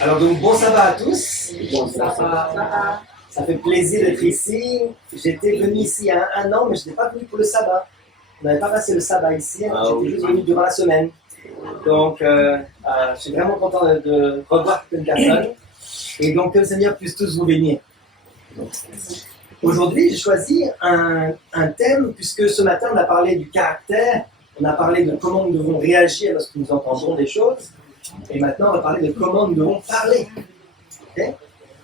Alors donc bon sabbat à tous. Bon sabbat. Ça fait plaisir d'être ici. J'étais venu ici il y a un an, mais je n'étais pas venu pour le sabbat. On n'avait pas passé le sabbat ici, j'étais juste venu durant la semaine. Donc je suis vraiment content de revoir plein de personnes. Et donc que le Seigneur puisse tous vous bénir. Aujourd'hui, j'ai choisi un thème, puisque ce matin on a parlé du caractère, on a parlé de comment nous devons réagir lorsque nous entendons des choses. Et maintenant, on va parler de comment nous devons parler. Okay?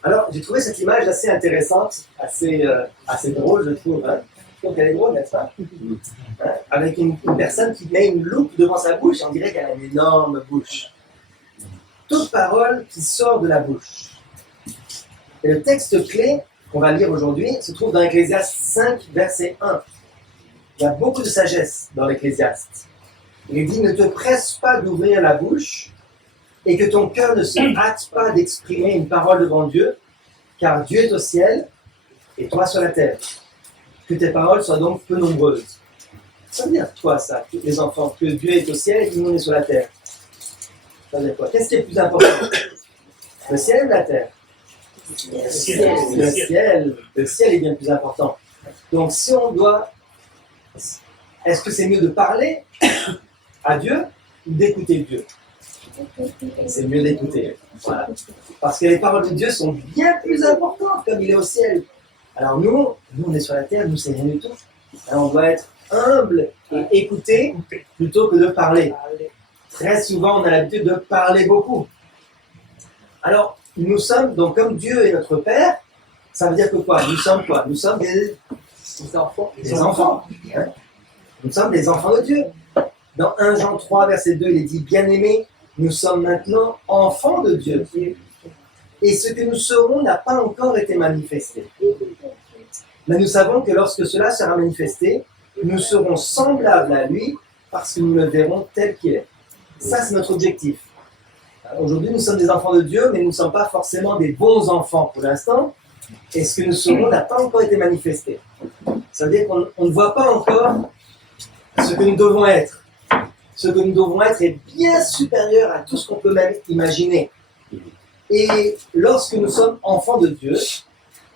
Alors, j'ai trouvé cette image assez intéressante, assez drôle, je trouve. Hein? Je trouve qu'elle est drôle, n'est-ce pas? Hein? Avec une personne qui met une loupe devant sa bouche, on dirait qu'elle a une énorme bouche. Toute parole qui sort de la bouche. Et le texte clé qu'on va lire aujourd'hui se trouve dans Ecclésiaste 5, verset 1. Il y a beaucoup de sagesse dans l'Ecclésiaste. Il dit « Ne te presse pas d'ouvrir la bouche, et que ton cœur ne se hâte pas d'exprimer une parole devant Dieu, car Dieu est au ciel et toi sur la terre. Que tes paroles soient donc peu nombreuses. » Ça veut dire quoi ça, tous les enfants, que Dieu est au ciel et que nous on est sur la terre? Ça veut dire quoi? Qu'est-ce qui est le plus important? Le ciel ou la terre? Le ciel. Le ciel est bien plus important. Donc si on doit... Est-ce que c'est mieux de parler à Dieu ou d'écouter Dieu? C'est mieux d'écouter. Voilà. Parce que les paroles de Dieu sont bien plus importantes comme il est au ciel. Alors nous on est sur la terre, nous c'est rien du tout. Alors on doit être humble et écouter plutôt que de parler. Très souvent on a l'habitude de parler beaucoup. Alors nous sommes donc comme Dieu est notre Père, ça veut dire que quoi? Nous sommes quoi? Nous sommes des enfants. Des enfants. Hein? Nous sommes des enfants de Dieu. Dans 1 Jean 3, verset 2, il est dit « Bien-aimés, nous sommes maintenant enfants de Dieu. Et ce que nous serons n'a pas encore été manifesté. Mais nous savons que lorsque cela sera manifesté, nous serons semblables à lui parce que nous le verrons tel qu'il est. » Ça, c'est notre objectif. Aujourd'hui, nous sommes des enfants de Dieu, mais nous ne sommes pas forcément des bons enfants pour l'instant. Et ce que nous serons n'a pas encore été manifesté. Ça veut dire qu'on ne voit pas encore ce que nous devons être. Ce que nous devons être est bien supérieur à tout ce qu'on peut même imaginer. Et lorsque nous sommes enfants de Dieu,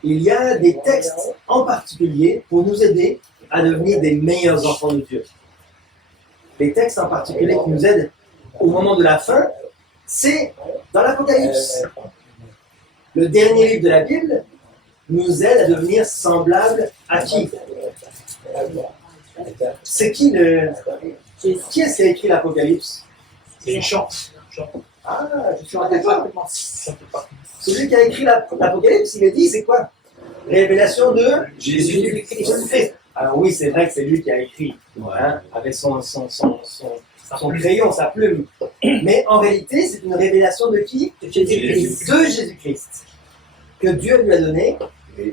il y a des textes en particulier pour nous aider à devenir des meilleurs enfants de Dieu. Les textes en particulier qui nous aident au moment de la fin, c'est dans l'Apocalypse. Le dernier livre de la Bible nous aide à devenir semblables à qui? C'est qui Qui est-ce qui a écrit l'Apocalypse? C'est une chant. Ah, je suis d'accord. Celui qui a écrit l'Apocalypse, il a dit, c'est quoi? Révélation de Jésus-Christ. Alors oui, c'est vrai que c'est lui qui a écrit, hein, avec son crayon, sa plume. Mais en réalité, c'est une révélation de qui? De Jésus-Christ. Que Dieu lui a donné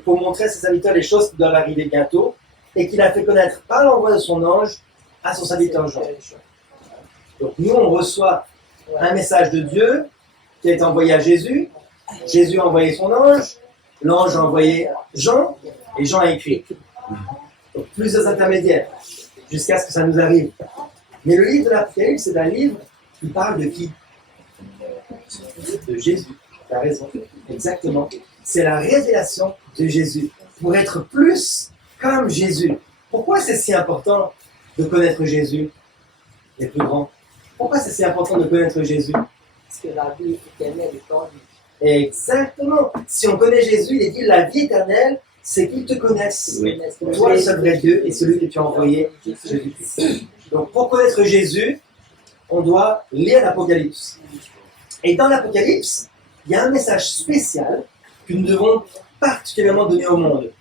pour montrer à ses serviteurs les choses qui doivent arriver bientôt et qu'il a fait connaître par l'envoi de son ange à son serviteur Jean. Donc nous, on reçoit un message de Dieu qui a été envoyé à Jésus. Jésus a envoyé son ange, l'ange a envoyé Jean, et Jean a écrit. Donc plusieurs intermédiaires, jusqu'à ce que ça nous arrive. Mais le livre de l'Apocalypse, c'est un livre qui parle de qui? De Jésus. Tu as raison, exactement. C'est la révélation de Jésus, pour être plus comme Jésus. Pourquoi c'est si important de connaître Jésus, les plus grands? Pourquoi c'est si important de connaître Jésus? Parce que la vie éternelle est en lui. Exactement. Si on connaît Jésus, il est dit la vie éternelle, c'est qu'ils te connaissent. Oui. Toi, le seul vrai Dieu, et celui que tu as envoyé, Jésus-Christ. Donc, pour connaître Jésus, on doit lire l'Apocalypse. Et dans l'Apocalypse, il y a un message spécial que nous devons particulièrement donner au monde.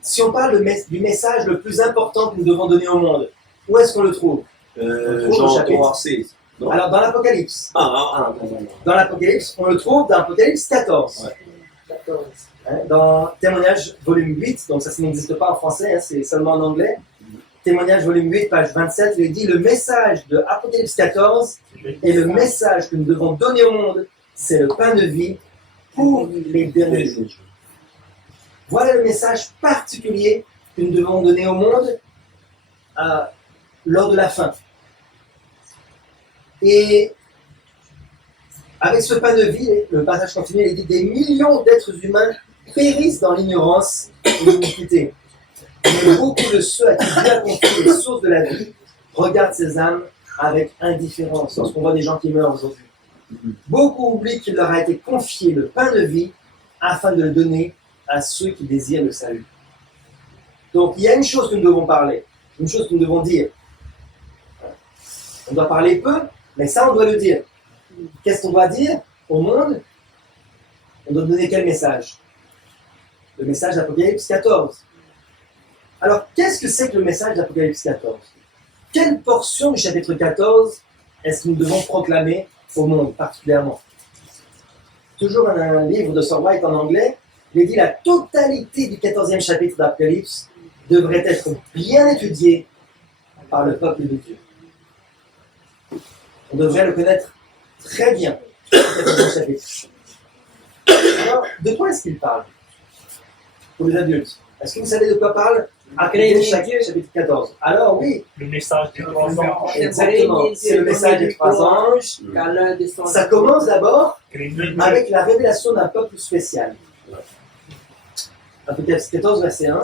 Si on parle du message le plus important que nous devons donner au monde, où est-ce qu'on le trouve? Jean 3:16. Alors, dans l'Apocalypse. Non. Dans l'Apocalypse, on le trouve dans l'Apocalypse 14. Ouais. Hein, dans Témoignage, volume 8, donc ça n'existe pas en français, hein, c'est seulement en anglais. Témoignage, volume 8, page 27, il dit « Le message de Apocalypse 14 est le message que nous devons donner au monde, c'est le pain de vie pour les derniers jours. » Voilà le message particulier que nous devons donner au monde lors de la fin. Et Avec ce pain de vie, le passage continue, il dit des millions d'êtres humains périssent dans l'ignorance et l'iniquité. Mais beaucoup de ceux à qui Dieu a confié les sources de la vie regardent ces âmes avec indifférence lorsqu'on voit des gens qui meurent aujourd'hui. Beaucoup oublient qu'il leur a été confié le pain de vie afin de le donner à ceux qui désirent le salut. Donc il y a une chose que nous devons parler, une chose que nous devons dire. On doit parler peu, mais ça on doit le dire. Qu'est-ce qu'on doit dire au monde? On doit donner quel message? Le message d'Apocalypse 14. Alors, qu'est-ce que c'est que le message d'Apocalypse 14? Quelle portion du chapitre 14 est-ce que nous devons proclamer au monde, particulièrement? Toujours un livre de Sir White en anglais, il dit la totalité du 14e chapitre d'Apocalypse devrait être bien étudiée par le peuple de Dieu. On devrait le connaître très bien, le 14e chapitre. Alors, de quoi est-ce qu'il parle pour les adultes? Est-ce que vous savez de quoi parle Apocalypse chapitre 14? Alors oui. Le message des trois anges. Exactement. C'est le message des trois anges. Ça commence d'abord avec la révélation d'un peuple spécial. Apocalypse 14, verset 1.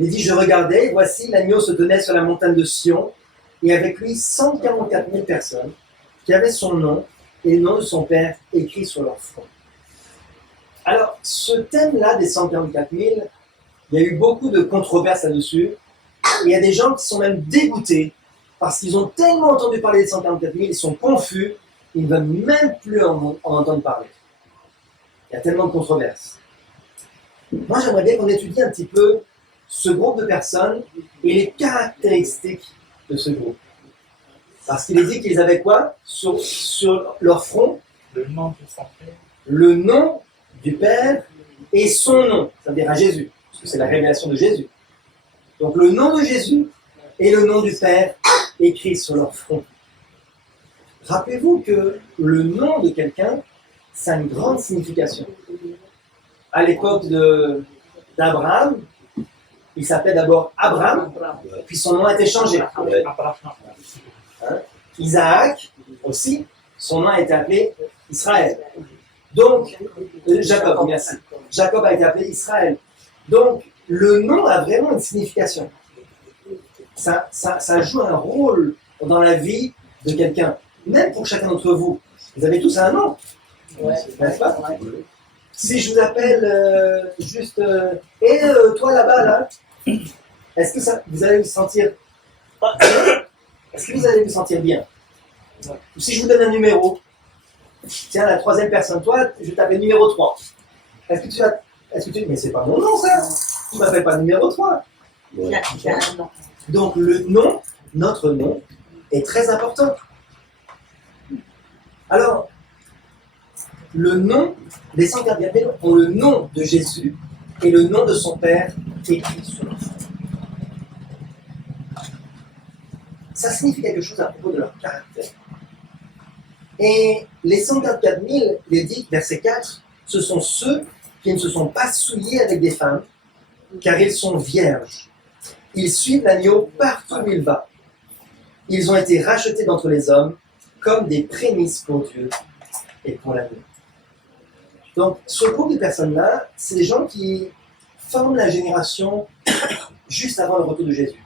Il dit, je regardais, et voici, l'agneau se tenait sur la montagne de Sion, et avec lui 144 000 personnes qui avaient son nom et le nom de son père écrit sur leur front. Alors, ce thème-là des 144 000, il y a eu beaucoup de controverses là-dessus. Il y a des gens qui sont même dégoûtés parce qu'ils ont tellement entendu parler des 144 000, ils sont confus, ils ne veulent même plus en entendre parler. Il y a tellement de controverses. Moi, j'aimerais bien qu'on étudie un petit peu ce groupe de personnes et les caractéristiques de ce groupe. Parce qu'il est dit qu'ils avaient quoi sur leur front? Le nom de son père. Le nom du Père et son nom, c'est-à-dire à Jésus, parce que c'est la révélation de Jésus. Donc le nom de Jésus et le nom du Père écrit sur leur front. Rappelez-vous que le nom de quelqu'un, ça a une grande signification. À l'époque d'Abraham, il s'appelait d'abord Abraham, puis son nom a été changé. Hein? Isaac aussi, son nom a été appelé Israël. Donc, Jacob, merci. Jacob a été appelé Israël. Donc, le nom a vraiment une signification. Ça joue un rôle dans la vie de quelqu'un. Même pour chacun d'entre vous. Vous avez tous un nom. N'est-ce pas? Si je vous appelle juste toi là-bas, là, est-ce que vous allez vous sentir est-ce que vous allez vous sentir bien? Ou si je vous donne un numéro, tiens, la troisième personne, toi, je vais t'appeler numéro 3. Est-ce que tu mais c'est pas mon nom ça, tu m'appelles pas numéro 3. Donc le nom, notre nom, est très important. Alors, le nom, les 144 000 ont le nom de Jésus et le nom de son Père écrit sur le front. Ça signifie quelque chose à propos de leur caractère. Et les 144 000, il est dit, verset 4, ce sont ceux qui ne se sont pas souillés avec des femmes, car ils sont vierges. Ils suivent l'agneau partout où il va. Ils ont été rachetés d'entre les hommes comme des prémices pour Dieu et pour l'agneau. Donc, ce groupe de personnes-là, c'est des gens qui forment la génération juste avant le retour de Jésus.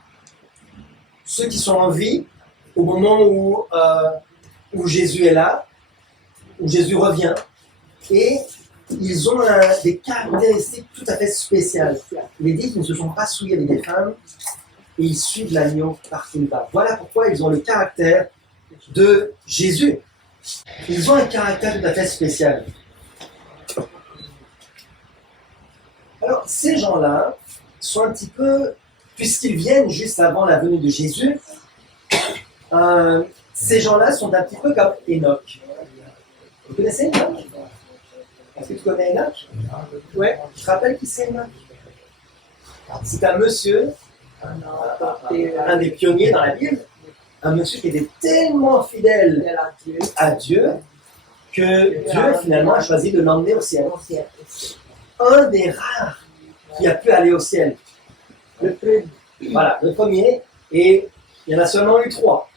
Ceux qui sont en vie au moment où Jésus est là, où Jésus revient, et ils ont des caractéristiques tout à fait spéciales. Il est dit qu'ils ne se sont pas souillés avec des femmes, et ils suivent l'agneau partout où il va. Voilà pourquoi ils ont le caractère de Jésus. Ils ont un caractère tout à fait spécial. Alors, ces gens-là sont un petit peu, puisqu'ils viennent juste avant la venue de Jésus, ces gens-là sont un petit peu comme Enoch. Vous connaissez Enoch? Est-ce que tu connais Enoch? Ouais. Tu te rappelles qui c'est Enoch? C'est un monsieur, un des pionniers dans la Bible, un monsieur qui était tellement fidèle à Dieu que Dieu finalement a choisi de l'emmener au ciel. Un des rares qui a pu aller au ciel. Voilà, le premier, et il y en a seulement eu 3.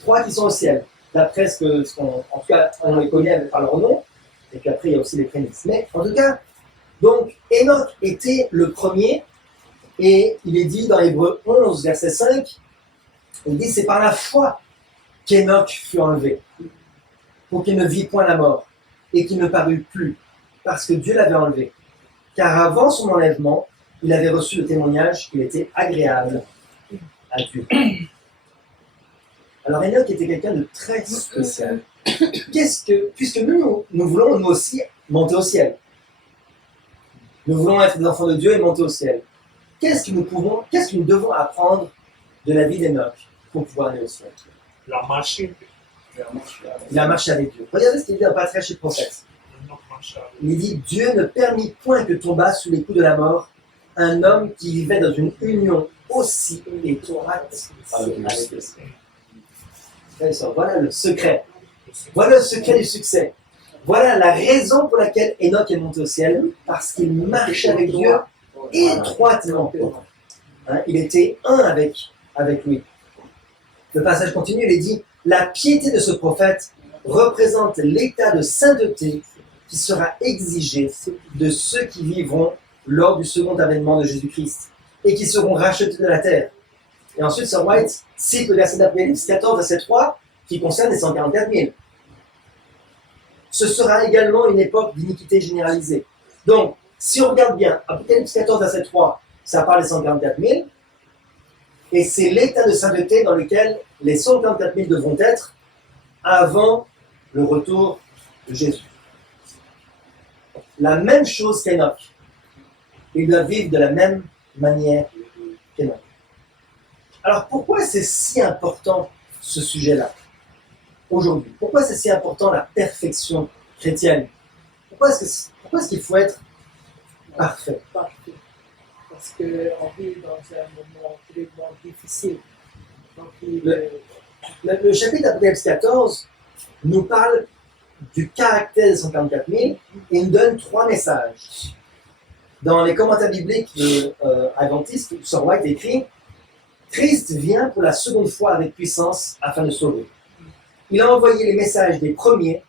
3 qui sont au ciel. d'après en tout cas, on les connaît par leur nom, et puis après, il y a aussi les prémices. Mais en tout cas, donc, Enoch était le premier, et il est dit dans Hébreux 11, verset 5, il dit, c'est par la foi qu'Enoch fut enlevé, pour qu'il ne vit point la mort, et qu'il ne parut plus, parce que Dieu l'avait enlevé. Car avant son enlèvement, il avait reçu le témoignage qu'il était agréable à Dieu. Alors Enoch était quelqu'un de très spécial. Puisque nous voulons nous aussi monter au ciel. Nous voulons être des enfants de Dieu et monter au ciel. Qu'est-ce que nous devons apprendre de la vie d'Enoch pour pouvoir aller au ciel? La machine. Il a marché avec Dieu. Regardez ce qu'il dit dans Patriarche et Prophète. Il dit, Dieu ne permit point que tomba sous les coups de la mort un homme qui vivait dans une union aussi étroite avec le ciel. Voilà le secret. Voilà le secret du succès. Voilà la raison pour laquelle Enoch est monté au ciel, parce qu'il marchait avec Dieu étroitement. Hein, il était un avec lui. Le passage continue, il est dit, la piété de ce prophète représente l'état de sainteté qui sera exigé de ceux qui vivront lors du second avènement de Jésus-Christ et qui seront rachetés de la terre. Et ensuite, Sir White cite le verset d'Apocalypse 14, verset 3, qui concerne les 144 000. Ce sera également une époque d'iniquité généralisée. Donc, si on regarde bien, Apocalypse 14, verset 3, ça parle des 144 000, et c'est l'état de sainteté dans lequel les 144 000 devront être avant le retour de Jésus. La même chose qu'Enoch. Ils doivent vivre de la même manière qu'Enoch. Alors pourquoi c'est si important ce sujet-là aujourd'hui? Pourquoi c'est si important la perfection chrétienne? Pourquoi est-ce qu'il faut être parfait? Parfait. Parce qu'on vit dans un moment vraiment difficile. Donc, Le chapitre d'Apocalypse 14 nous parle du caractère des 144 000 et nous donne 3 messages. Dans les commentaires bibliques adventistes, Sir White écrit « Christ vient pour la seconde fois avec puissance afin de sauver. Il a envoyé les messages des premiers,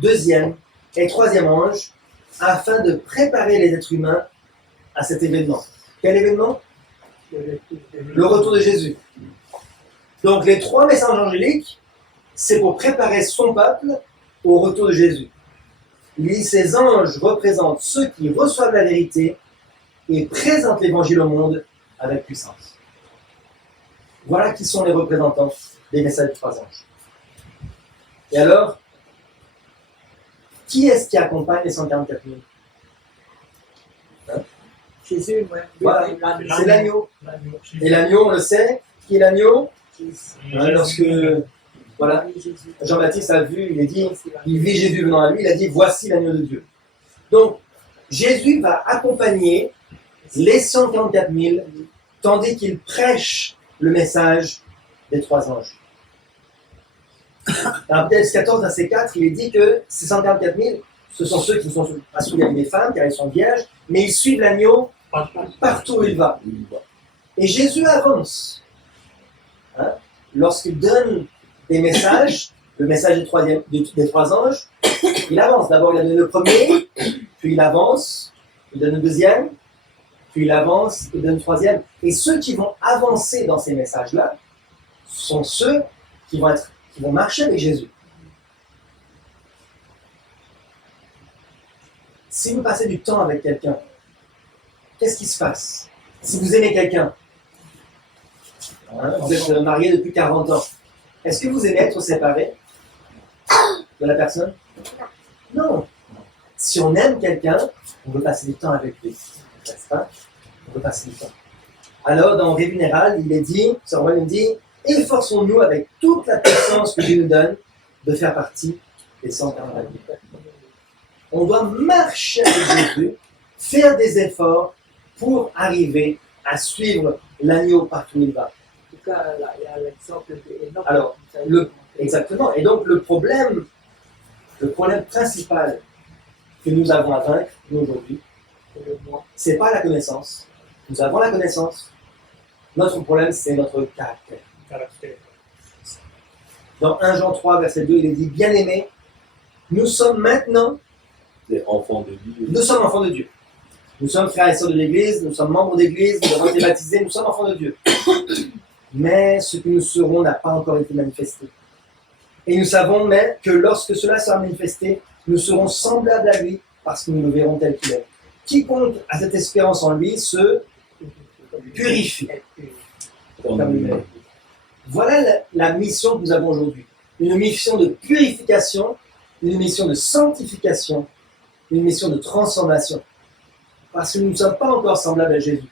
deuxième et troisième anges afin de préparer les êtres humains à cet événement. » Quel événement? Le retour de Jésus. Donc les 3 messages angéliques, c'est pour préparer son peuple au retour de Jésus. Ces anges représentent ceux qui reçoivent la vérité et présentent l'évangile au monde avec puissance. Voilà qui sont les représentants des messages des 3 anges. Et alors, qui est-ce qui accompagne les 144 000? Jésus, ouais. Voilà, c'est l'agneau. Et l'agneau, on le sait, qui est l'agneau? Lorsque voilà, Jean-Baptiste a vu, il vit Jésus venant à lui, il a dit, voici l'agneau de Dieu. Donc, Jésus va accompagner les 144 000, tandis qu'il prêche le message des 3 anges. Dans Apocalypse 14, verset 4, il est dit que ces 144 000, ce sont ceux qui ne sont pas souillés avec des femmes, car ils sont vierges, mais ils suivent l'agneau partout où il va. Et Jésus avance. Hein? Lorsqu'il donne des messages, le message des 3 anges, il avance. D'abord, il a donné le premier, puis il avance, il donne le deuxième, puis il avance, il donne le troisième. Et ceux qui vont avancer dans ces messages-là sont ceux qui vont marcher avec Jésus. Si vous passez du temps avec quelqu'un, qu'est-ce qui se passe? Si vous aimez quelqu'un, vous êtes marié depuis 40 ans, est-ce que vous aimez être séparé de la personne? Non. Si on aime quelqu'un, on veut passer du temps avec lui. N'est-ce pas? On veut passer du temps. Alors, dans Ré Minéral, il est dit, Sir Rowan dit, efforçons-nous avec toute la puissance que Dieu nous donne de faire partie des 144 000. On doit marcher avec Jésus, faire des efforts pour arriver à suivre l'agneau partout où il va. En tout cas, il y a l'exemple d'Enoch. Alors, exactement. Et donc, le problème principal que nous avons à vaincre, nous, aujourd'hui, c'est pas la connaissance. Nous avons la connaissance. Notre problème, c'est notre caractère. Dans 1 Jean 3, verset 2, il est dit, bien-aimés, nous sommes maintenant, Des enfants de Dieu. nous sommes enfants de Dieu. Nous sommes frères et sœurs de l'Église, nous sommes membres d'Église, nous avons été baptisés, nous sommes enfants de Dieu. Mais ce que nous serons n'a pas encore été manifesté. Et nous savons mais que lorsque cela sera manifesté, nous serons semblables à lui parce que nous le verrons tel qu'il est. Quiconque a cette espérance en lui se purifie. Comme lui est. Voilà la mission que nous avons aujourd'hui. Une mission de purification, une mission de sanctification, une mission de transformation. Parce que nous ne sommes pas encore semblables à Jésus.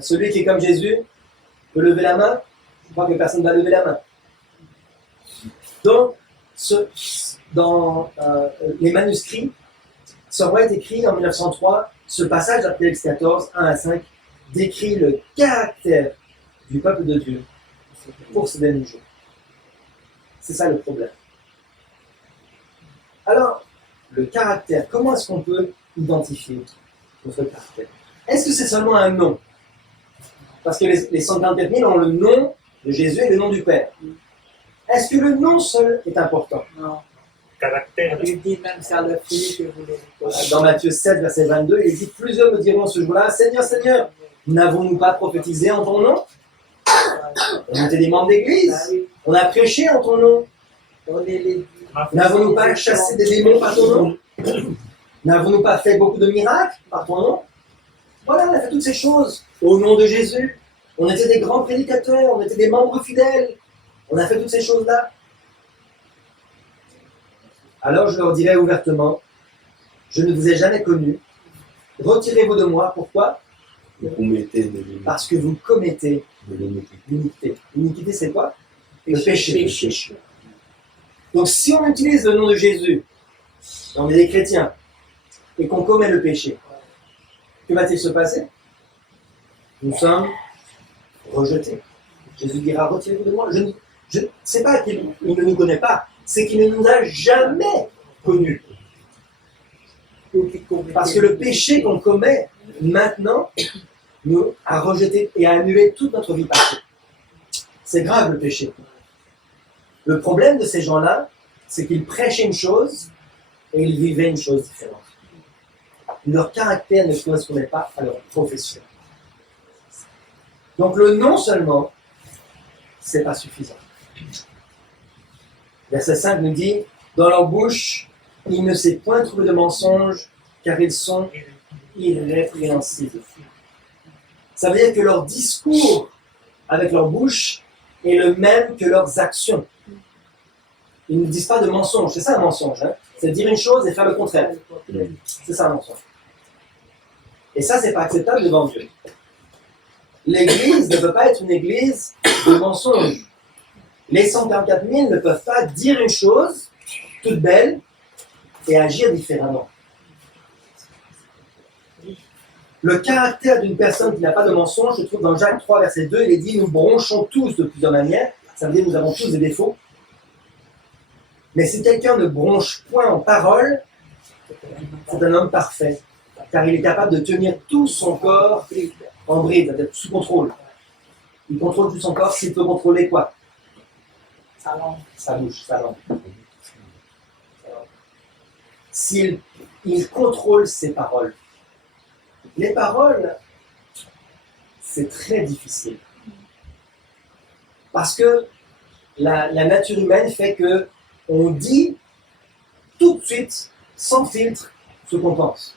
Celui qui est comme Jésus peut lever la main, je crois que personne ne va lever la main. Donc, dans les manuscrits, ça aurait été écrit en 1903, ce passage d'Apocalypse 14, 1 à 5, décrit le caractère du peuple de Dieu pour ce dernier jour. C'est ça le problème. Alors, le caractère, comment est-ce qu'on peut identifier notre caractère? Est-ce que c'est seulement un nom? Parce que les 144 000 ont le nom de Jésus et le nom du Père. Est-ce que le nom seul est important? Non. Caractère. Il dit même c'est à la fille que vous les Dans Matthieu 7, verset 22, il dit, plusieurs me diront ce jour-là, Seigneur, Seigneur, n'avons-nous pas prophétisé en ton nom? On était des membres d'église, Ah oui. on a prêché en ton nom. Donnez-les. N'avons-nous pas chassé des démons par ton nom? N'avons-nous pas fait beaucoup de miracles par ton nom? Voilà, on a fait toutes ces choses au nom de Jésus. On était des grands prédicateurs, on était des membres fidèles. On a fait toutes ces choses-là. Alors je leur dirai ouvertement, je ne vous ai jamais connus. Retirez-vous de moi. Pourquoi? Vous commettez de l'iniquité. Parce que vous commettez De l'iniquité. l'iniquité. L'iniquité, c'est quoi? Le péché. Donc si on utilise le nom de Jésus, on est des chrétiens, et qu'on commet le péché, que va-t-il se passer? Nous sommes rejetés. Jésus dira, retirez-vous de moi. Je ne sais pas qu'il ne nous connaît pas, c'est qu'il ne nous a jamais connus. Parce que le péché qu'on commet maintenant nous a rejeté et a annulé toute notre vie passée. C'est grave le péché. Le problème de ces gens-là, c'est qu'ils prêchaient une chose et ils vivaient une chose différente. Leur caractère ne correspondait pas à leur profession. Donc le nom seulement, c'est pas suffisant. Verset 5 nous dit, dans leur bouche, il ne s'est point trouvé de mensonge, car ils sont irrépréhensibles. Ça veut dire que leur discours avec leur bouche est le même que leurs actions. Ils ne disent pas de mensonge. C'est ça un mensonge. Hein? C'est dire une chose et faire le contraire. C'est ça un mensonge. Et ça, c'est pas acceptable devant Dieu. L'Église ne peut pas être une église de mensonges. Les 144 000 ne peuvent pas dire une chose toute belle et agir différemment. Le caractère d'une personne qui n'a pas de mensonge se trouve dans Jacques 3, verset 2. Il est dit, nous bronchons tous de plusieurs manières. Ça veut dire que nous avons tous des défauts. Mais si quelqu'un ne bronche point en parole, c'est un homme parfait. Car il est capable de tenir tout son corps en bride, c'est-à-dire sous contrôle. Il contrôle tout son corps s'il peut contrôler quoi? Sa langue. Sa bouche, sa langue. S'il contrôle ses paroles. Les paroles, c'est très difficile. Parce que la nature humaine fait que on dit tout de suite, sans filtre, ce qu'on pense.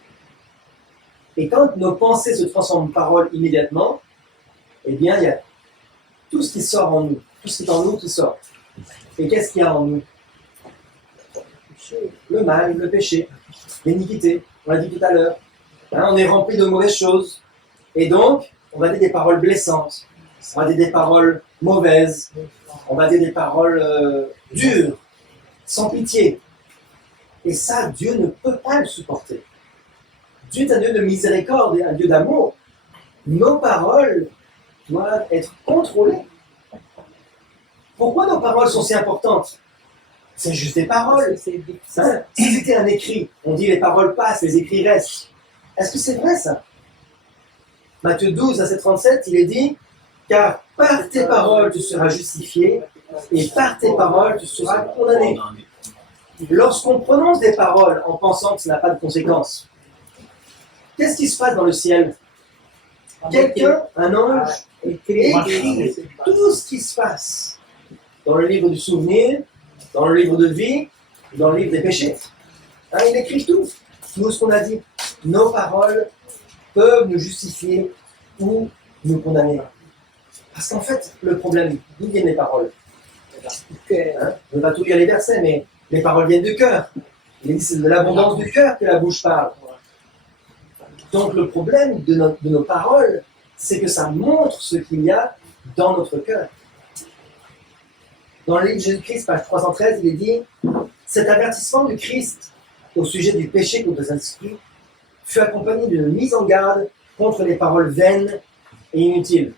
Et quand nos pensées se transforment en paroles immédiatement, eh bien, il y a tout ce qui sort en nous, tout ce qui est en nous qui sort. Et qu'est-ce qu'il y a en nous? Le mal, le péché, l'iniquité, on l'a dit tout à l'heure. Hein, on est rempli de mauvaises choses. Et donc, on va dire des paroles blessantes, on va dire des paroles mauvaises, on va dire des paroles dures, sans pitié. Et ça, Dieu ne peut pas le supporter. Dieu est un Dieu de miséricorde et un Dieu d'amour. Nos paroles doivent être contrôlées. Pourquoi nos paroles sont si importantes? C'est juste des paroles. Hein? Si c'était un écrit, on dit les paroles passent, les écrits restent. Est-ce que c'est vrai ça? Matthieu 12, verset 37, il est dit, car par tes paroles tu seras justifié et par tes paroles, tu seras condamné. Lorsqu'on prononce des paroles en pensant que ça n'a pas de conséquences, qu'est-ce qui se passe dans le ciel? Quelqu'un, un ange, écrit tout ce qui se passe dans le livre du souvenir, dans le livre de vie, dans le livre des péchés. Hein, il écrit tout ce qu'on a dit. Nos paroles peuvent nous justifier ou nous condamner. Parce qu'en fait, le problème, d'où viennent les paroles? Hein, je ne vais pas tout lire les versets, mais les paroles viennent du cœur. Il dit c'est de l'abondance du cœur que la bouche parle. Donc le problème de nos paroles, c'est que ça montre ce qu'il y a dans notre cœur. Dans le livre de Jésus-Christ, page 313, il est dit « Cet avertissement du Christ au sujet du péché contre les esprits fut accompagné d'une mise en garde contre les paroles vaines et inutiles.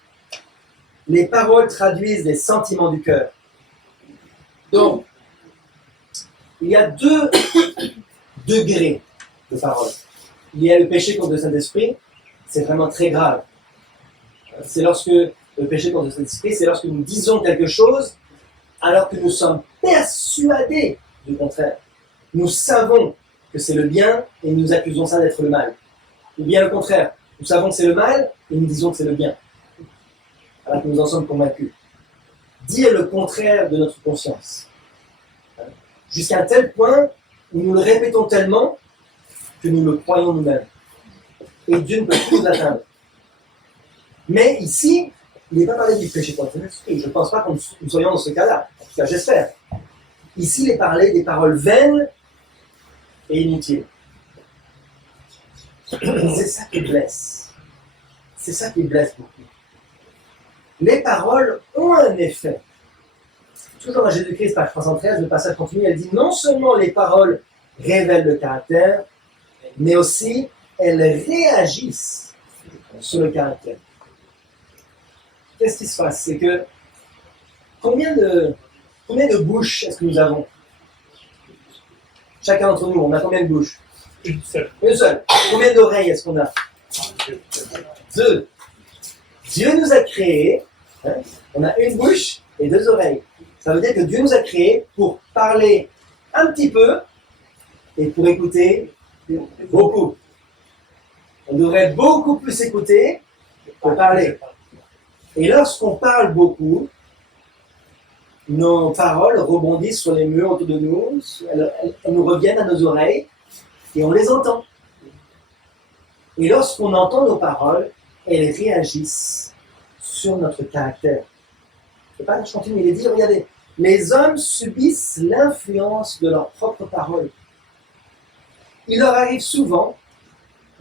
Les paroles traduisent les sentiments du cœur. » Donc, il y a deux degrés de paroles. Il y a le péché contre le Saint-Esprit, c'est vraiment très grave. C'est lorsque le péché contre le Saint-Esprit, c'est lorsque nous disons quelque chose alors que nous sommes persuadés du contraire. Nous savons que c'est le bien et nous accusons ça d'être le mal. Ou bien le contraire, nous savons que c'est le mal et nous disons que c'est le bien. Alors que nous en sommes convaincus. Dire le contraire de notre conscience. Jusqu'à un tel point où nous le répétons tellement que nous le croyons nous-mêmes. Et Dieu ne peut plus nous atteindre. Mais ici, il n'est pas parlé du péché contre l'esprit. Je ne pense pas que nous soyons dans ce cas-là. En tout cas, j'espère. Ici, il est parlé des paroles vaines et inutiles. C'est ça qui blesse. C'est ça qui blesse beaucoup. Les paroles ont un effet. Toujours dans Jésus-Christ, page 313, le passage continue, elle dit non seulement les paroles révèlent le caractère, mais aussi elles réagissent sur le caractère. Qu'est-ce qui se passe? C'est que combien de bouches est-ce que nous avons? Chacun d'entre nous, on a combien de bouches? Une seule. Une seule. Combien d'oreilles est-ce qu'on a? Deux. Dieu nous a créés, hein, on a une bouche et deux oreilles. Ça veut dire que Dieu nous a créés pour parler un petit peu et pour écouter beaucoup. On devrait beaucoup plus écouter que parler. Et lorsqu'on parle beaucoup, nos paroles rebondissent sur les murs autour de nous, elles nous reviennent à nos oreilles et on les entend. Et lorsqu'on entend nos paroles, elles réagissent sur notre caractère. Je continue, il est dit, regardez, les hommes subissent l'influence de leurs propres paroles. Il leur arrive souvent,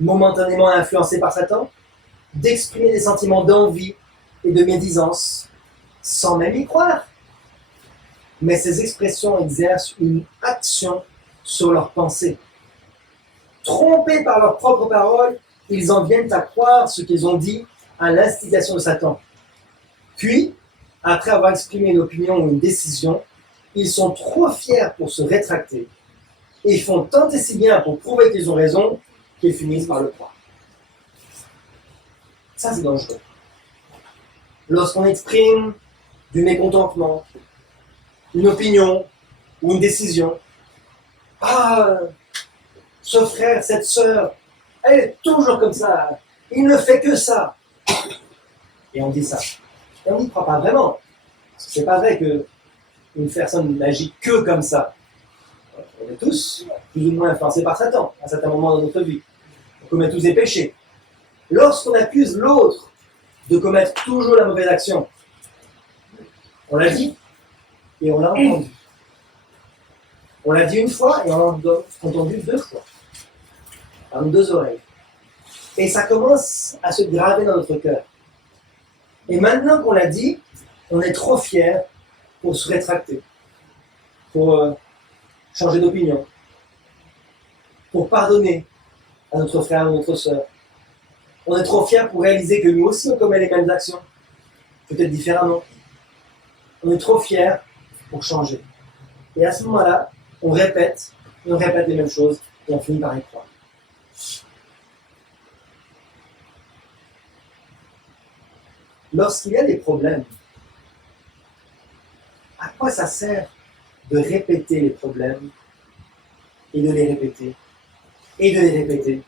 momentanément influencés par Satan, d'exprimer des sentiments d'envie et de médisance, sans même y croire. Mais ces expressions exercent une action sur leurs pensées. Trompés par leurs propres paroles, ils en viennent à croire ce qu'ils ont dit à l'instigation de Satan. Puis, après avoir exprimé une opinion ou une décision, ils sont trop fiers pour se rétracter. Et ils font tant et si bien pour prouver qu'ils ont raison qu'ils finissent par le croire. Ça, c'est dangereux. Lorsqu'on exprime du mécontentement, une opinion ou une décision, « Ah, ce frère, cette sœur, elle est toujours comme ça, il ne fait que ça. » Et on dit ça. Et on n'y croit pas vraiment. Parce que c'est pas vrai qu'une personne n'agit que comme ça. On est tous plus ou moins influencés par Satan, à un certain moment dans notre vie. On commet tous des péchés. Lorsqu'on accuse l'autre de commettre toujours la mauvaise action, on l'a dit et on l'a entendu. On l'a dit une fois et on l'a entendu deux fois. Par nos deux oreilles. Et ça commence à se graver dans notre cœur. Et maintenant qu'on l'a dit, on est trop fiers pour se rétracter, pour changer d'opinion, pour pardonner à notre frère ou notre sœur. On est trop fiers pour réaliser que nous aussi on commet les mêmes actions, peut-être différemment. On est trop fiers pour changer. Et à ce moment-là, on répète les mêmes choses et on finit par y croire. Lorsqu'il y a des problèmes, À quoi ça sert de répéter les problèmes et de les répéter et de les répéter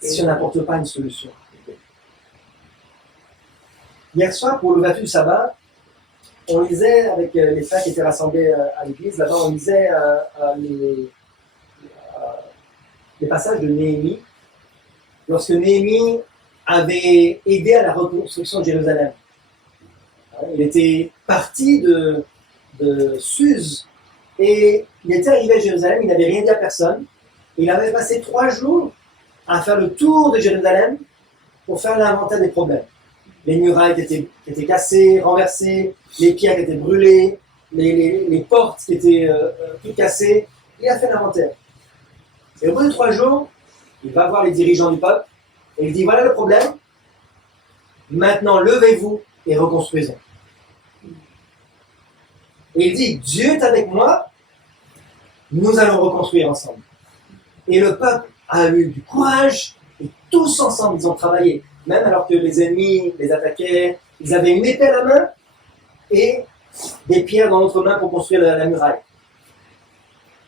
si on n'apporte pas une solution? Hier soir, pour l'ouverture du sabbat, on lisait avec les frères qui étaient rassemblés à l'église, là-bas, on lisait les passages de Néhémie, lorsque Néhémie avait aidé à la reconstruction de Jérusalem. Il était parti de Suse et il était arrivé à Jérusalem, il n'avait rien dit à personne. Il avait passé 3 jours à faire le tour de Jérusalem pour faire l'inventaire des problèmes. Les murailles qui étaient cassées, renversées, les pierres qui étaient brûlées, les portes qui étaient toutes cassées. Il a fait l'inventaire. Et au bout de 3 jours, il va voir les dirigeants du peuple et il dit, voilà le problème, maintenant levez-vous et reconstruisons. Et il dit, Dieu est avec moi, nous allons reconstruire ensemble. Et le peuple a eu du courage et tous ensemble, ils ont travaillé. Même alors que les ennemis les attaquaient, ils avaient une épée à la main et des pierres dans l'autre main pour construire la muraille.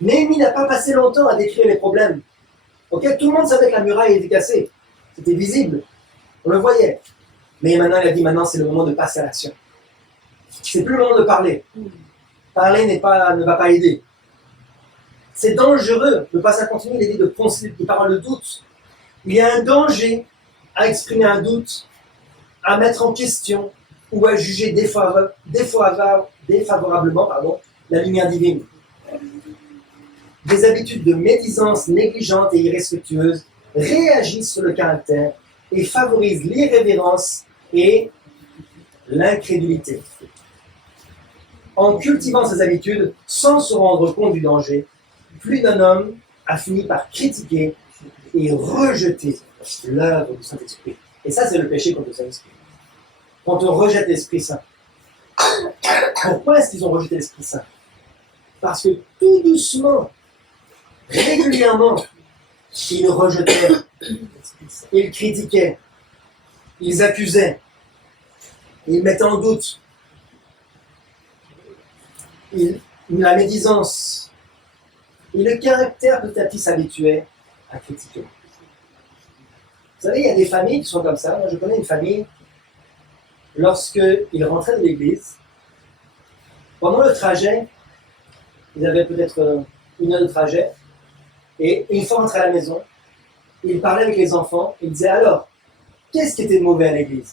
Néhémie n'a pas passé longtemps à décrire les problèmes. Okay, tout le monde savait que la muraille était cassée. C'était visible. On le voyait. Mais maintenant, il a dit, maintenant, c'est le moment de passer à l'action. C'est plus le moment de parler. Parler ne va pas aider. C'est dangereux. Le passage continu, il dit de penser, il parle de doute. Il y a un danger à exprimer un doute, à mettre en question ou à juger défavorablement la lumière divine. Des habitudes de médisance négligentes et irrespectueuses réagissent sur le caractère et favorisent l'irrévérence et l'incrédulité. En cultivant ces habitudes, sans se rendre compte du danger, plus d'un homme a fini par critiquer et rejeter l'œuvre du Saint-Esprit. Et ça, c'est le péché contre le Saint-Esprit. Quand on rejette l'Esprit Saint. Pourquoi est-ce qu'ils ont rejeté l'Esprit Saint? Parce que tout doucement, régulièrement, ils rejetaient, ils critiquaient, ils accusaient, ils mettaient en doute, la médisance. Et le caractère petit à petit s'habituait à critiquer. Vous savez, il y a des familles qui sont comme ça. Moi, je connais une famille, lorsqu'ils rentraient de l'église, pendant le trajet, ils avaient peut-être 1 heure de trajet, et une fois rentrés à la maison, ils parlaient avec les enfants, ils disaient, alors, qu'est-ce qui était de mauvais à l'église?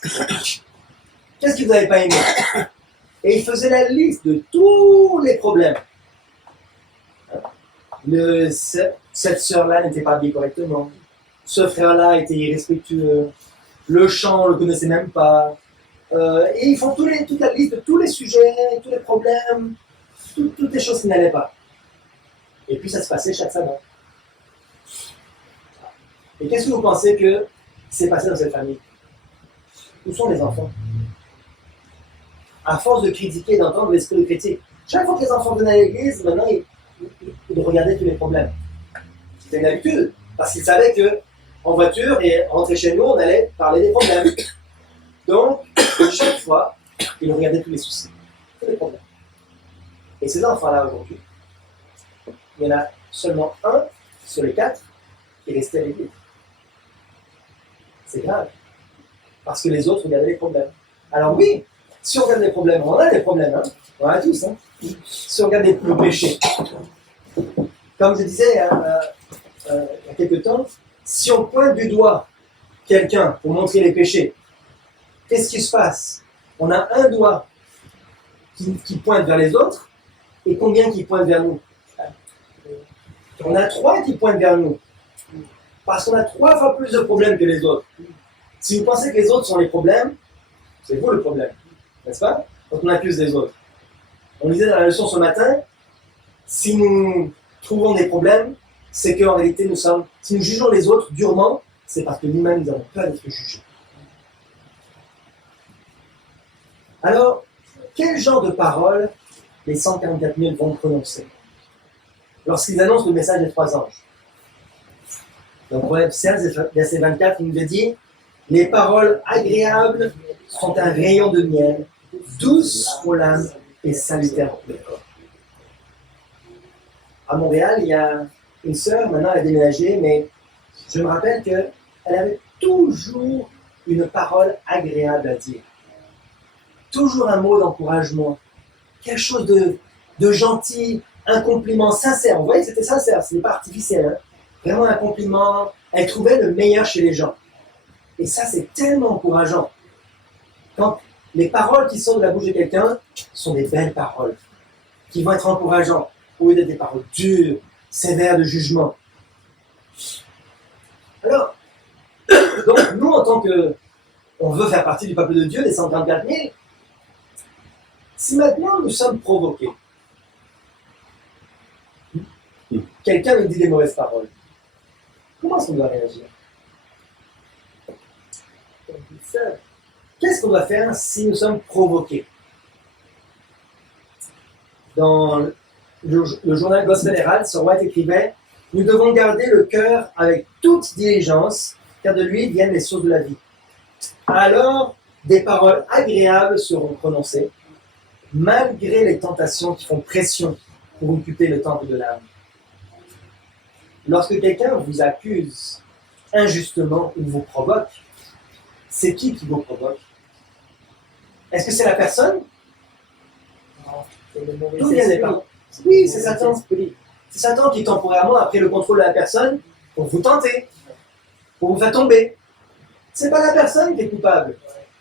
Qu'est-ce que vous n'avez pas aimé? Et ils faisaient la liste de tous les problèmes. Cette sœur-là n'était pas habillée correctement. Ce frère-là était irrespectueux. Le chant, on ne le connaissait même pas. Et ils font toute la liste de tous les sujets, tous les problèmes, toutes les choses qui n'allaient pas. Et puis ça se passait chaque sabbat. Et qu'est-ce que vous pensez que s'est passé dans cette famille? Où sont les enfants? À force de critiquer, d'entendre l'esprit de critique, chaque fois que les enfants venaient à l'église, maintenant ils regardaient tous les problèmes. C'était une habitude, parce qu'ils savaient qu'en voiture et rentrer chez nous, on allait parler des problèmes. Donc, chaque fois, ils regardaient tous les soucis, tous les problèmes. Et ces enfants-là, aujourd'hui, il y en a seulement 1 sur les 4 qui restait à l'église. C'est grave. Parce que les autres regardaient les problèmes. Alors oui, si on regarde les problèmes, on a des problèmes, hein. On en a tous. Hein. Si on regarde le péché, comme je disais il y a quelques temps, si on pointe du doigt quelqu'un pour montrer les péchés, qu'est-ce qui se passe? On a un doigt qui pointe vers les autres, et combien qui pointent vers nous? On a 3 qui pointent vers nous. Parce qu'on a 3 fois plus de problèmes que les autres. Si vous pensez que les autres sont les problèmes, c'est vous le problème. N'est-ce pas? Quand on accuse les autres. On disait dans la leçon ce matin, si nous trouvons des problèmes, c'est qu'en réalité, si nous jugeons les autres durement, c'est parce que nous-mêmes, nous avons peur d'être jugés. Alors, quel genre de paroles les 144 000 vont prononcer lorsqu'ils annoncent le message des 3 anges? Dans Proverbe 16, verset 24, il nous dit « Les paroles agréables sont un rayon de miel, douces pour l'âme et salutaire. À Montréal, il y a une sœur, maintenant elle a déménagé, mais je me rappelle qu'elle avait toujours une parole agréable à dire. Toujours un mot d'encouragement, quelque chose de gentil, un compliment sincère. Vous voyez, c'était sincère, ce n'est pas artificiel. Hein? Vraiment un compliment. Elle trouvait le meilleur chez les gens. Et ça, c'est tellement encourageant. Quand les paroles qui sortent de la bouche de quelqu'un sont des belles paroles, qui vont être encourageantes, au lieu d'être des paroles dures, sévères de jugement. Alors, donc, nous, en tant que on veut faire partie du peuple de Dieu, des 134 000, si maintenant nous sommes provoqués, quelqu'un nous dit des mauvaises paroles, comment est-ce qu'on doit réagir? Qu'est-ce qu'on doit faire si nous sommes provoqués? Dans le journal Gospel Herald, Sir White écrivait « Nous devons garder le cœur avec toute diligence, car de lui viennent les sources de la vie. Alors, des paroles agréables seront prononcées, malgré les tentations qui font pression pour occuper le temple de l'âme. » Lorsque quelqu'un vous accuse injustement ou vous provoque, c'est qui vous provoque? Est-ce que c'est la personne? D'où viennent les paroles? Oui, c'est Satan. C'est Satan qui temporairement a pris le contrôle de la personne pour vous tenter, pour vous faire tomber. C'est pas la personne qui est coupable.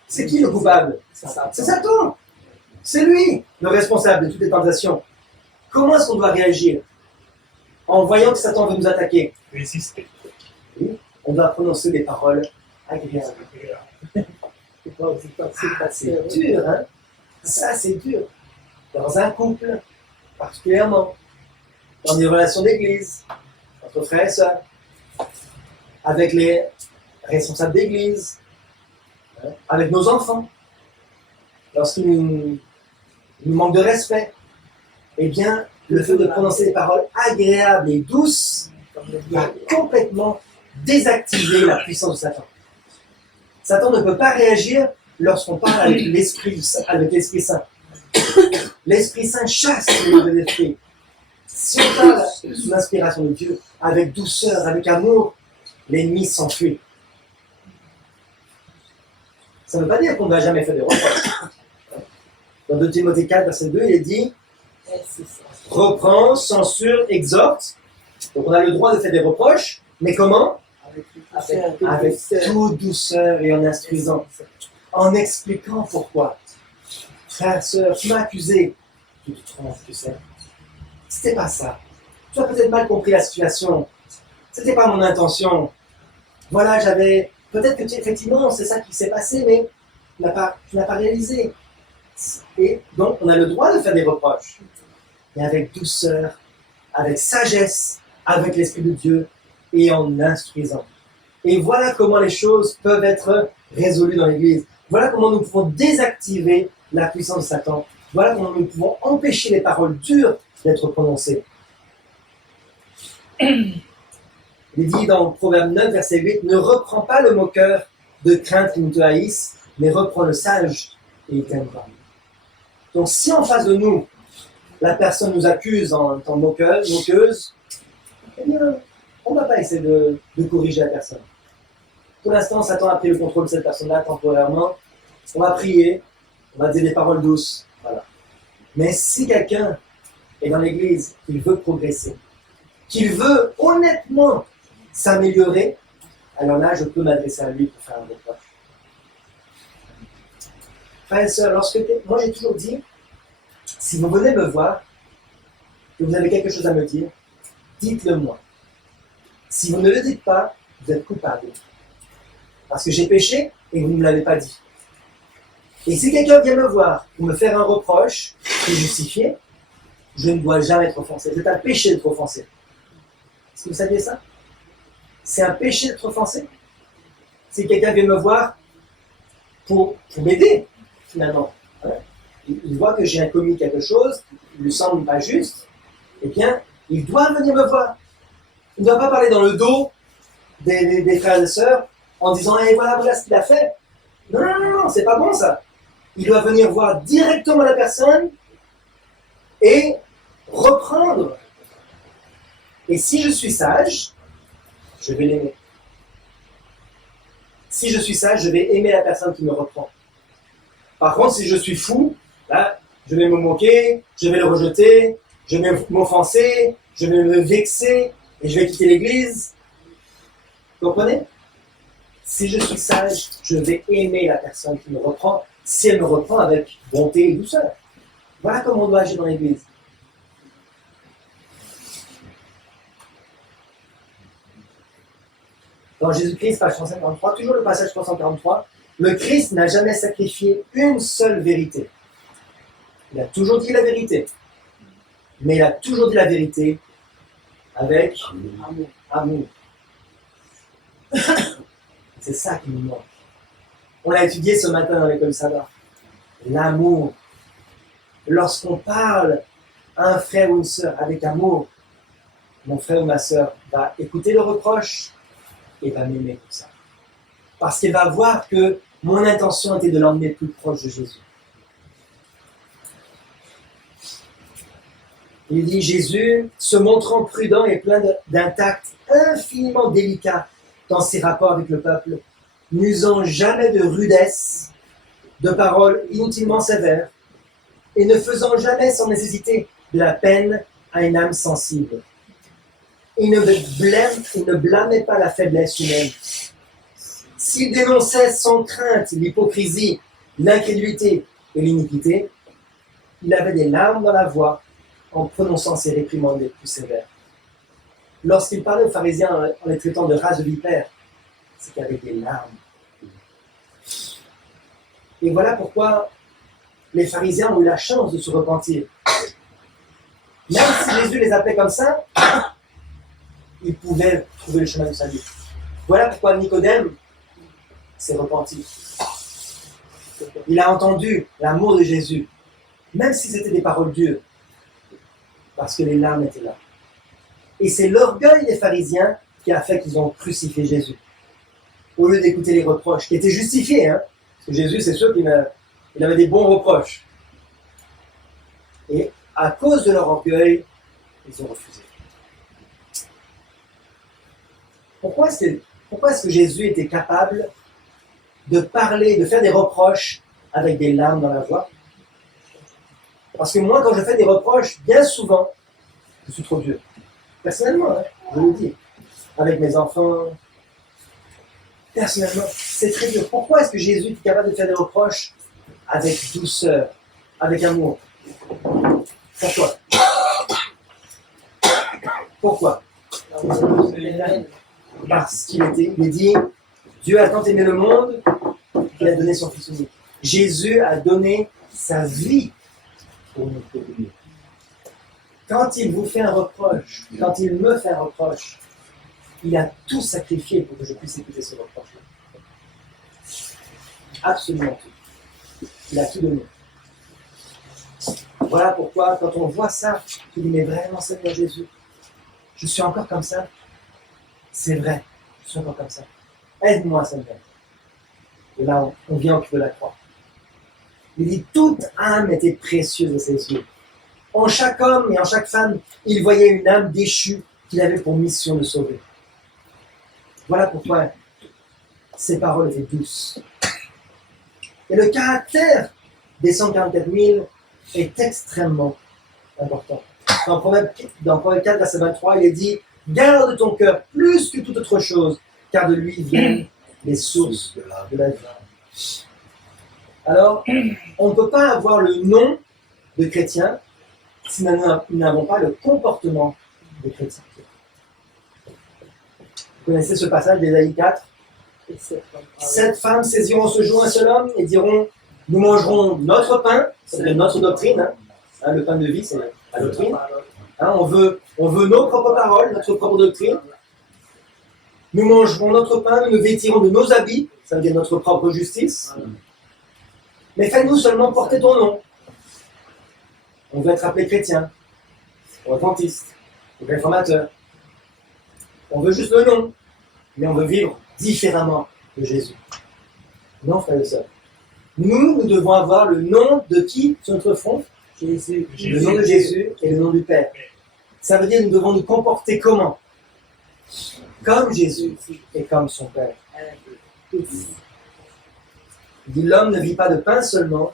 C'est qui le coupable? C'est Satan. C'est lui le responsable de toutes les tentations. Comment est-ce qu'on doit réagir en voyant que Satan veut nous attaquer? Résister. Oui, on doit prononcer des paroles agréables. C'est dur, hein? Ça, c'est dur. Dans un couple, particulièrement. Dans des relations d'église, entre frères et sœurs, avec les responsables d'église, avec nos enfants. Lorsqu'ils nous manquent de respect, eh bien, le fait de prononcer des paroles agréables et douces va complètement désactiver la puissance de Satan. Satan ne peut pas réagir lorsqu'on parle avec l'Esprit Saint. L'Esprit Saint chasse les mauvais esprits. Si on parle sous l'inspiration de Dieu, avec douceur, avec amour, l'ennemi s'enfuit. Ça ne veut pas dire qu'on ne va jamais faire des reproches. Dans 2 Timothée 4, verset 2, il est dit « Reprends, censure, exhorte ». Donc on a le droit de faire des reproches, mais comment? Avec toute douceur et en instruisant, en expliquant pourquoi. Frère, sœur, tu m'as accusé. Tu te trompes, tu sais. C'était pas ça. Tu as peut-être mal compris la situation. C'était pas mon intention. Voilà, peut-être que effectivement, c'est ça qui s'est passé, mais tu n'as pas réalisé. Et donc, on a le droit de faire des reproches. Mais avec douceur, avec sagesse, avec l'Esprit de Dieu et en instruisant. Et voilà comment les choses peuvent être résolues dans l'Église. Voilà comment nous pouvons désactiver la puissance de Satan. Voilà comment nous pouvons empêcher les paroles dures d'être prononcées. Il est dit dans Proverbe 9, verset 8, « Ne reprends pas le moqueur de crainte qu'il nous te haïsse, mais reprends le sage et il t'aimera. » Donc si en face de nous, la personne nous accuse en tant moqueuse, eh bien, on ne va pas essayer de corriger la personne. Pour l'instant, Satan a pris le contrôle de cette personne-là temporairement. On va prier, on va dire des paroles douces. Voilà. Mais si quelqu'un est dans l'église, qu'il veut progresser, qu'il veut honnêtement s'améliorer, alors là, je peux m'adresser à lui pour faire un reproche. Frères et sœurs, moi j'ai toujours dit, si vous venez me voir, que vous avez quelque chose à me dire, dites-le moi. Si vous ne le dites pas, vous êtes coupable. Parce que j'ai péché et vous ne me l'avez pas dit. Et si quelqu'un vient me voir pour me faire un reproche qui est justifié, je ne dois jamais être offensé. C'est un péché d'être offensé. Est-ce que vous saviez ça? C'est un péché d'être offensé. Si quelqu'un vient me voir pour m'aider, finalement, il voit que j'ai commis quelque chose, il lui semble pas juste, eh bien, il doit venir me voir. Il ne doit pas parler dans le dos des frères et sœurs en disant « voilà ce qu'il a fait ». Non, c'est pas bon ça. Il doit venir voir directement la personne et reprendre. Et si je suis sage, je vais l'aimer. Si je suis sage, je vais aimer la personne qui me reprend. Par contre, si je suis fou, là, je vais me moquer, je vais le rejeter, je vais m'offenser, je vais me vexer et je vais quitter l'église. Vous comprenez? Si je suis sage, je vais aimer la personne qui me reprend, si elle me reprend avec bonté et douceur. Voilà comment on doit agir dans l'église. Dans Jésus-Christ, page 153, toujours le passage 343, le Christ n'a jamais sacrifié une seule vérité. Il a toujours dit la vérité. Mais il a toujours dit la vérité avec amour. C'est ça qui nous manque. On l'a étudié ce matin dans l'école Sabbat. L'amour. Lorsqu'on parle à un frère ou une sœur avec amour, mon frère ou ma sœur va écouter le reproche et va m'aimer pour ça. Parce qu'il va voir que mon intention était de l'emmener plus proche de Jésus. Il dit Jésus, se montrant prudent et plein d'un tact infiniment délicat dans ses rapports avec le peuple, n'usant jamais de rudesse, de paroles inutilement sévères, et ne faisant jamais sans nécessité de la peine à une âme sensible. Il ne blâmait pas la faiblesse humaine. S'il dénonçait sans crainte l'hypocrisie, l'incrédulité et l'iniquité, il avait des larmes dans la voix en prononçant ses réprimandes les plus sévères. Lorsqu'il parlait aux pharisiens en les traitant de race de vipères, c'est qu'il y avait des larmes. Et voilà pourquoi les pharisiens ont eu la chance de se repentir. Même si Jésus les appelait comme ça, ils pouvaient trouver le chemin du salut. Voilà pourquoi Nicodème s'est repenti. Il a entendu l'amour de Jésus, même si c'était des paroles dures, parce que les larmes étaient là. Et c'est l'orgueil des pharisiens qui a fait qu'ils ont crucifié Jésus. Au lieu d'écouter les reproches, qui étaient justifiés, hein, parce que Jésus, c'est sûr qu'il avait des bons reproches. Et à cause de leur orgueil, ils ont refusé. Pourquoi est-ce que Jésus était capable de parler, de faire des reproches avec des larmes dans la voix? Parce que moi, quand je fais des reproches, bien souvent, je suis trop dur. Personnellement, hein, je le dis. Avec mes enfants, personnellement, c'est très dur. Pourquoi est-ce que Jésus est capable de faire des reproches avec douceur, avec amour? Pourquoi? Pourquoi? Parce qu'il dit, Dieu a tant aimé le monde qu'il a donné son Fils unique. Jésus a donné sa vie pour nous. Quand il vous fait un reproche, quand il me fait un reproche, il a tout sacrifié pour que je puisse écouter ce reproche-là. Absolument tout. Il a tout donné. Voilà pourquoi, quand on voit ça, tu dis, mais vraiment, Seigneur Jésus, je suis encore comme ça. C'est vrai, je suis encore comme ça. Aide-moi, Seigneur. Et là, on vient au pied de la croix. Il dit, toute âme était précieuse à ses yeux. En chaque homme et en chaque femme, il voyait une âme déchue qu'il avait pour mission de sauver. Voilà pourquoi ces paroles étaient douces. Et le caractère des 144 000 est extrêmement important. Dans Proverbe 4, verset 23, il est dit « Garde ton cœur plus que toute autre chose, car de lui viennent les sources de la vie. » Alors, on ne peut pas avoir le nom de chrétien si nous n'avons pas le comportement de chrétien. Vous connaissez ce passage d'Ésaïe 4? 7 femmes saisiront ce jour un seul homme et diront « Nous mangerons notre pain », c'est notre doctrine, hein, le pain de vie, c'est la doctrine. Hein, on veut nos propres paroles, notre propre doctrine. Nous mangerons notre pain, nous nous vêtirons de nos habits, ça veut dire notre propre justice. Mais fais-nous seulement porter ton nom. On veut être appelé chrétien, ou adventiste, ou réformateur. On veut juste le nom, mais on veut vivre différemment de Jésus. Non, frères et sœurs. Nous devons avoir le nom de qui sur notre front? Jésus. Le nom de Jésus et le nom du Père. Ça veut dire que nous devons nous comporter comment? Comme Jésus et comme son Père. Il dit l'homme ne vit pas de pain seulement,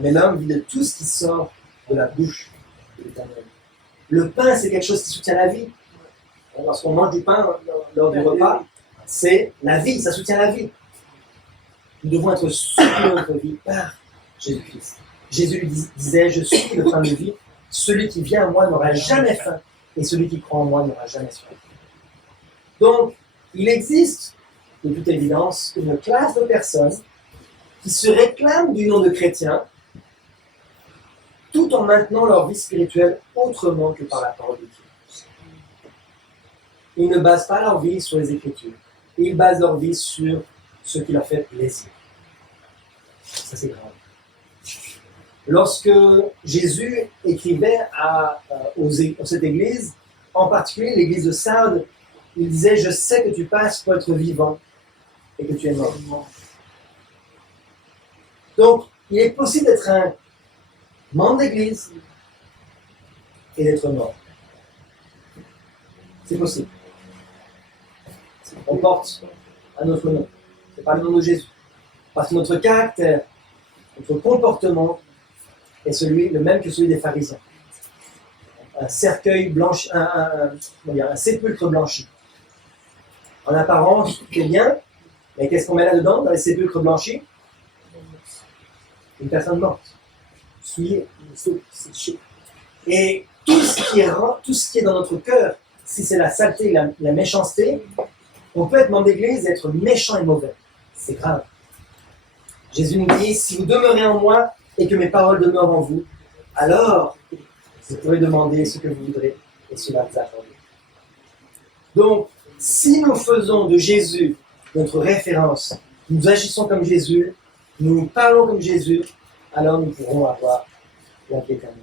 mais l'homme vit de tout ce qui sort de la bouche de l'Éternel. Le pain, c'est quelque chose qui soutient la vie. Lorsqu'on mange du pain lors du repas, c'est la vie, ça soutient la vie. Nous devons être soutenus dans notre vie par Jésus-Christ. Jésus lui disait, je suis le pain de vie, celui qui vient à moi n'aura jamais faim, et celui qui croit en moi n'aura jamais soif. Donc, il existe, de toute évidence, une classe de personnes qui se réclament du nom de chrétien, tout en maintenant leur vie spirituelle autrement que par la parole de Dieu. Ils ne basent pas leur vie sur les Écritures, ils basent leur vie sur ce qui leur fait plaisir. Ça, c'est grave. Lorsque Jésus écrivait à cette église, en particulier l'église de Sardes, il disait « Je sais que tu passes pour être vivant et que tu es mort. » Donc, il est possible d'être un membre d'église et d'être mort. C'est possible. On porte un autre nom. Ce n'est pas le nom de Jésus. Parce que notre caractère, notre comportement est le même que celui des pharisiens. Un cercueil blanchi, un sépulcre blanchi. En apparence, c'est bien, mais qu'est-ce qu'on met là-dedans, dans les sépulcres blanchis? Une personne morte. Souillée, séchée. Et tout ce qui est dans notre cœur, si c'est la saleté, la méchanceté, on peut être membre d'église et être méchant et mauvais. C'est grave. Jésus nous dit, si vous demeurez en moi et que mes paroles demeurent en vous, alors vous pourrez demander ce que vous voudrez et cela vous accordera. Donc, si nous faisons de Jésus notre référence, nous agissons comme Jésus, nous parlons comme Jésus, alors nous pourrons avoir la vie éternelle.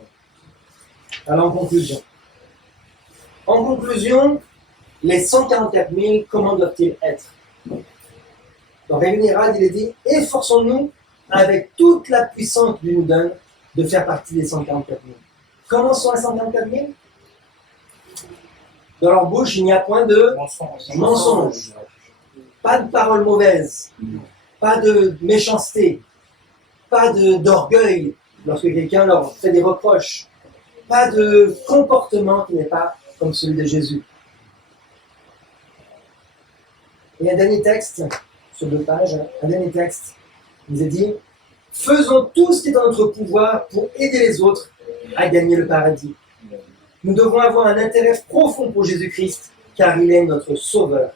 Alors en conclusion, les 144 000, comment doivent-ils être? Dans Réunion générale, il est dit, efforçons-nous avec toute la puissance que Dieu nous donne de faire partie des 144 000. Comment sont les 144 000? Dans leur bouche, il n'y a point de mensonge, pas de paroles mauvaises, pas de méchanceté, pas d'orgueil lorsque quelqu'un leur fait des reproches, pas de comportement qui n'est pas comme celui de Jésus. Et un dernier texte, sur 2 pages, un dernier texte, il nous est dit « Faisons tout ce qui est dans notre pouvoir pour aider les autres à gagner le paradis. Nous devons avoir un intérêt profond pour Jésus-Christ, car il est notre Sauveur.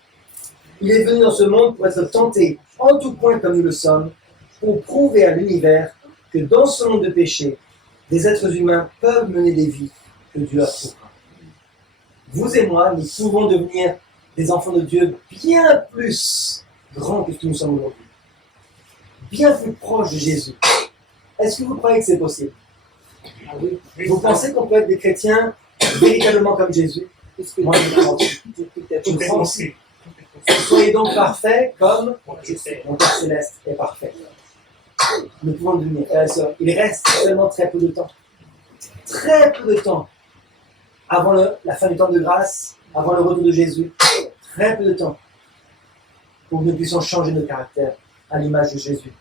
Il est venu dans ce monde pour être tenté, en tout point comme nous le sommes, pour prouver à l'univers que dans ce monde de péché, des êtres humains peuvent mener des vies que Dieu approuvera. Vous et moi, nous pouvons devenir des enfants de Dieu bien plus grands que ce que nous sommes aujourd'hui. Bien plus proches de Jésus. Est-ce que vous croyez que c'est possible? Vous pensez qu'on peut être des chrétiens véritablement comme Jésus? Moi, je crois aussi. Soyez donc parfaits comme mon Père Céleste est parfait. Nous pouvons le devenir, frères et sœurs. Il reste seulement très peu de temps. Très peu de temps avant la fin du temps de grâce, avant le retour de Jésus. Très peu de temps pour que nous puissions changer de caractère à l'image de Jésus.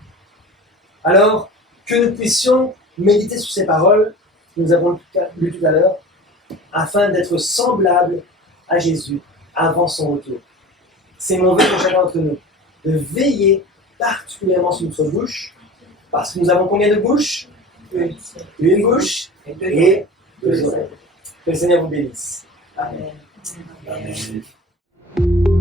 Alors, que nous puissions méditer sur ces paroles que nous avons lues tout à l'heure, afin d'être semblables à Jésus avant son retour. C'est mon vœu pour chacun d'entre nous, de veiller particulièrement sur notre bouche, parce que nous avons combien de bouches? Une bouche et 2 oreilles. Que le Seigneur vous bénisse. Amen. Amen.